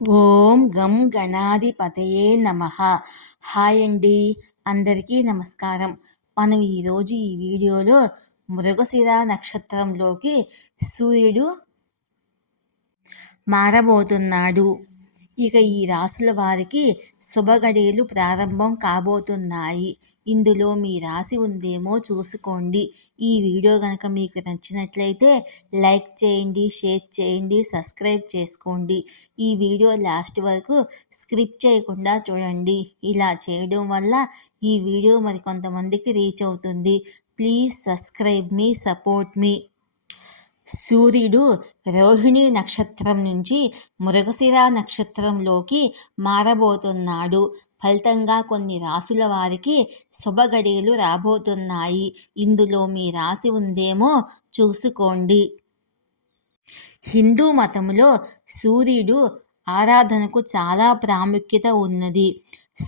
ఓం గం గణాధిపతయే నమః. హాయ్ అండి, అందరికీ నమస్కారం. మనం ఈరోజు ఈ వీడియోలో మృగశిర నక్షత్రంలోకి సూర్యుడు మారబోతున్నాడు. ఇక ఈ రాశుల వారికి శుభగడియలు ప్రారంభం కాబోతున్నాయి. ఇందులో మీ రాశి ఉందేమో చూసుకోండి. ఈ వీడియో కనుక మీకు నచ్చినట్లయితే లైక్ చేయండి, షేర్ చేయండి, సబ్స్క్రైబ్ చేసుకోండి. ఈ వీడియో లాస్ట్ వరకు స్కిప్ చేయకుండా చూడండి. ఇలా చేయడం వల్ల ఈ వీడియో మరికొంతమందికి రీచ్ అవుతుంది. ప్లీజ్ సబ్స్క్రైబ్ మీ, సపోర్ట్ మీ. సూర్యుడు రోహిణి నక్షత్రం నుంచి మృగశిర నక్షత్రంలోకి మారబోతున్నాడు. ఫలితంగా కొన్ని రాసుల వారికి శుభగడియలు రాబోతున్నాయి. ఇందులో మీ రాశి ఉందేమో చూసుకోండి. హిందూ మతంలో సూర్యుడు ఆరాధనకు చాలా ప్రాముఖ్యత ఉన్నది.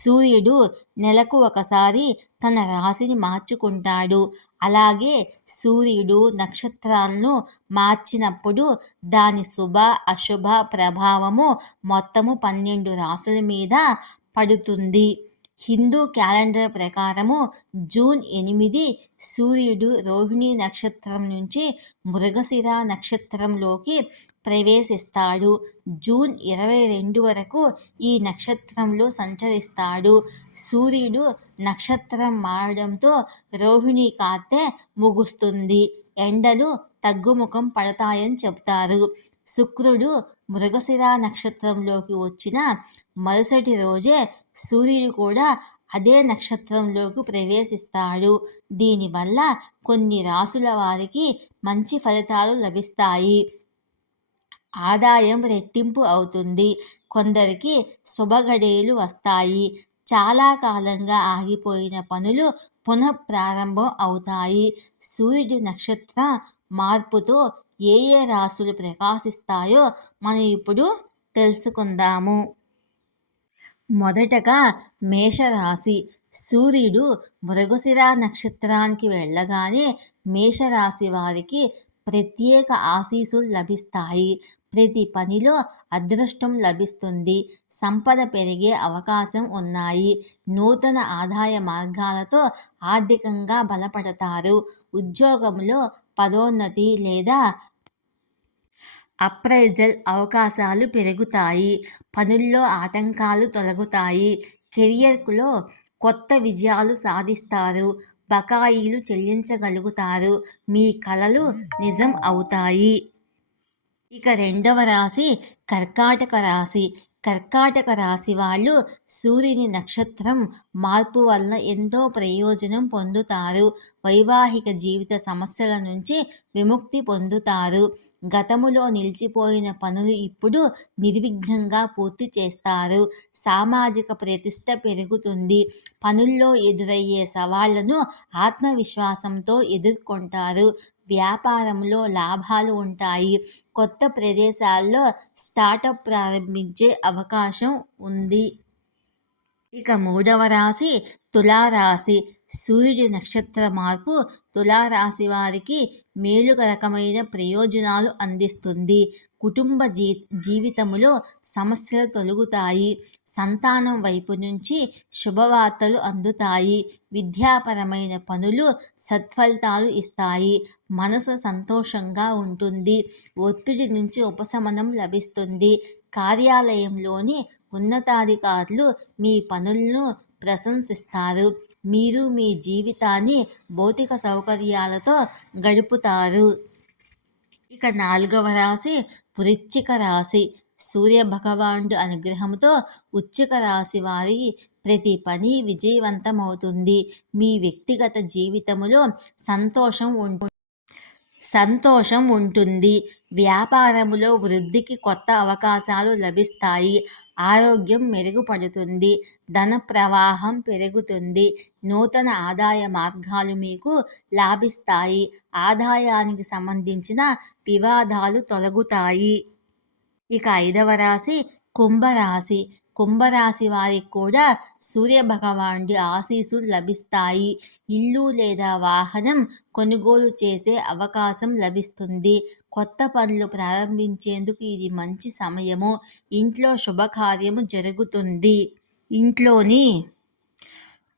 సూర్యుడు నెలకు ఒకసారి తన రాశిని మార్చుకుంటాడు. అలాగే సూర్యుడు నక్షత్రాలను మార్చినప్పుడు దాని శుభ అశుభ ప్రభావము మొత్తము 12 రాశుల మీద పడుతుంది. హిందూ క్యాలెండర్ ప్రకారము జూన్ 8 సూర్యుడు రోహిణి నక్షత్రం నుంచి మృగశిర నక్షత్రంలోకి ప్రవేశిస్తాడు. జూన్ 22 వరకు ఈ నక్షత్రంలో సంచరిస్తాడు. సూర్యుడు నక్షత్రం మారడంతో రోహిణి కార్తె ముగుస్తుంది. ఎండలు తగ్గుముఖం పడతాయని చెబుతారు. శుక్రుడు మృగశిర నక్షత్రంలోకి వచ్చిన మరుసటి రోజే సూర్యుడు కూడా అదే నక్షత్రంలోకి ప్రవేశిస్తాడు. దీనివల్ల కొన్ని రాసుల వారికి మంచి ఫలితాలు లభిస్తాయి. ఆదాయం రెట్టింపు అవుతుంది. కొందరికి శుభగడియలు వస్తాయి. చాలా కాలంగా ఆగిపోయిన పనులు పునఃప్రారంభం అవుతాయి. సూర్యుడి నక్షత్ర మార్పుతో ఏ ఏ రాశులు ప్రకాశిస్తాయో మనం ఇప్పుడు తెలుసుకుందాము. మొదటగా మేషరాశి. సూర్యుడు మృగశిర నక్షత్రానికి వెళ్ళగానే మేషరాశి వారికి ప్రత్యేక ఆశీస్సులు లభిస్తాయి. ప్రతి పనిలో అదృష్టం లభిస్తుంది. సంపద పెరిగే అవకాశం ఉన్నాయి. నూతన ఆదాయ మార్గాలతో ఆర్థికంగా బలపడతారు. ఉద్యోగంలో పదోన్నతి లేదా అప్రైజల్ అవకాశాలు పెరుగుతాయి. పనుల్లో ఆటంకాలు తొలగుతాయి. కెరియర్లో కొత్త విజయాలు సాధిస్తారు. బకాయిలు చెల్లించగలుగుతారు. మీ కలలు నిజం అవుతాయి. ఇక రెండవ రాశి కర్కాటక రాశి. కర్కాటక రాశి వాళ్ళు సూర్యుని నక్షత్రం మార్పు వల్ల ఎంతో ప్రయోజనం పొందుతారు. వైవాహిక జీవిత సమస్యల నుంచి విముక్తి పొందుతారు. గతములో నిలిచిపోయిన పనులు ఇప్పుడు నిర్విఘ్నంగా పూర్తి చేస్తారు. సామాజిక ప్రతిష్ట పెరుగుతుంది. పనుల్లో ఎదురయ్యే సవాళ్లను ఆత్మవిశ్వాసంతో ఎదుర్కొంటారు. వ్యాపారంలో లాభాలు ఉంటాయి. కొత్త ప్రదేశాల్లో స్టార్టప్ ప్రారంభించే అవకాశం ఉంది. ఇక మూడవ రాశి తులారాశి. సూర్యుడి నక్షత్ర మార్పు తులారాశి వారికి మేలుకరకమైన ప్రయోజనాలు అందిస్తుంది. కుటుంబ జీవితములో సమస్యలు తొలగుతాయి. సంతానం వైపు నుంచి శుభవార్తలు అందుతాయి. విద్యాపరమైన పనులు సత్ఫలితాలు ఇస్తాయి. మనసు సంతోషంగా ఉంటుంది. ఒత్తిడి నుంచి ఉపశమనం లభిస్తుంది. కార్యాలయంలోని ఉన్నతాధికారులు మీ పనులను ప్రశంసిస్తారు. మీరు మీ జీవితాన్ని భౌతిక సౌకర్యాలతో గడుపుతారు. ఇక నాలుగవ రాశి వృశ్చిక రాశి. సూర్య భగవానుడి అనుగ్రహంతో వృశ్చిక రాశి వారి ప్రతి పని విజయవంతమవుతుంది. మీ వ్యక్తిగత జీవితంలో సంతోషం ఉంటుంది. వ్యాపారములో వృద్ధికి కొత్త అవకాశాలు లభిస్తాయి. ఆరోగ్యం మెరుగుపడుతుంది. ధన ప్రవాహం పెరుగుతుంది. నూతన ఆదాయ మార్గాలు మీకు లాభిస్తాయి. ఆదాయానికి సంబంధించిన వివాదాలు తొలగుతాయి. ఇక ఐదవ రాశి కుంభరాశి. కుంభరాశి వారికి కూడా సూర్యభగవానుడి ఆశీస్సులు లభిస్తాయి. ఇల్లు లేదా వాహనం కొనుగోలు చేసే అవకాశం లభిస్తుంది. కొత్త పనులు ప్రారంభించేందుకు ఇది మంచి సమయము. ఇంట్లో శుభకార్యము జరుగుతుంది. ఇంట్లోని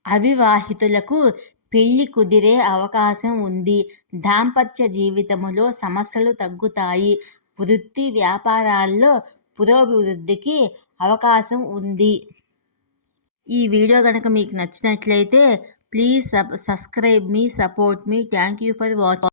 అవివాహితులకు పెళ్లి కుదిరే అవకాశం ఉంది. దాంపత్య జీవితంలో సమస్యలు తగ్గుతాయి. వృత్తి వ్యాపారాల్లో పురోభివృద్ధికి అవకాశం ఉంది. ఈ వీడియో కనుక మీకు నచ్చినట్లయితే please subscribe me, support me. Thank you for watching.